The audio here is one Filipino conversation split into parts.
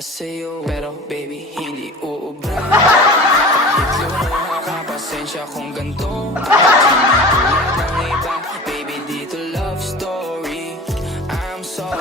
para sa'yo, pero baby, hindi uubra. Kahit lumuha ka, pasensya kung ganito. Hindi tulad ng iba, baby, dito love story. I'm sorry.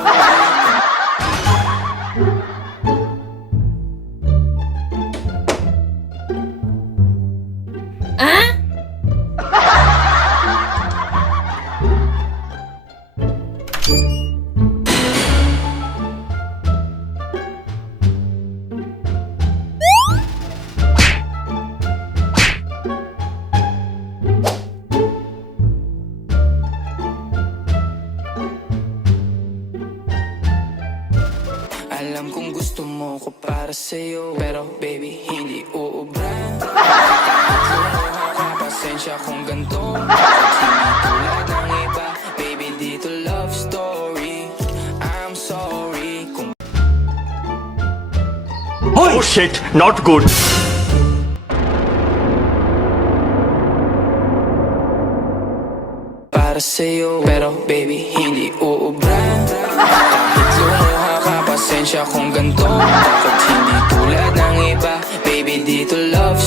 Alam kong gusto mo ko para sa'yo, pero baby, hindi uubra. Kahit lumuha ka, pasensya kung ganito. Hindi tulad ng iba, baby, dito love story. I'm sorry kung Oh shit, not good. para sa'yo, pero baby, hindi uubra. Kahit lumuha ka, pasensya kung ganito. Bakit hindi tulad ng iba, baby, dito love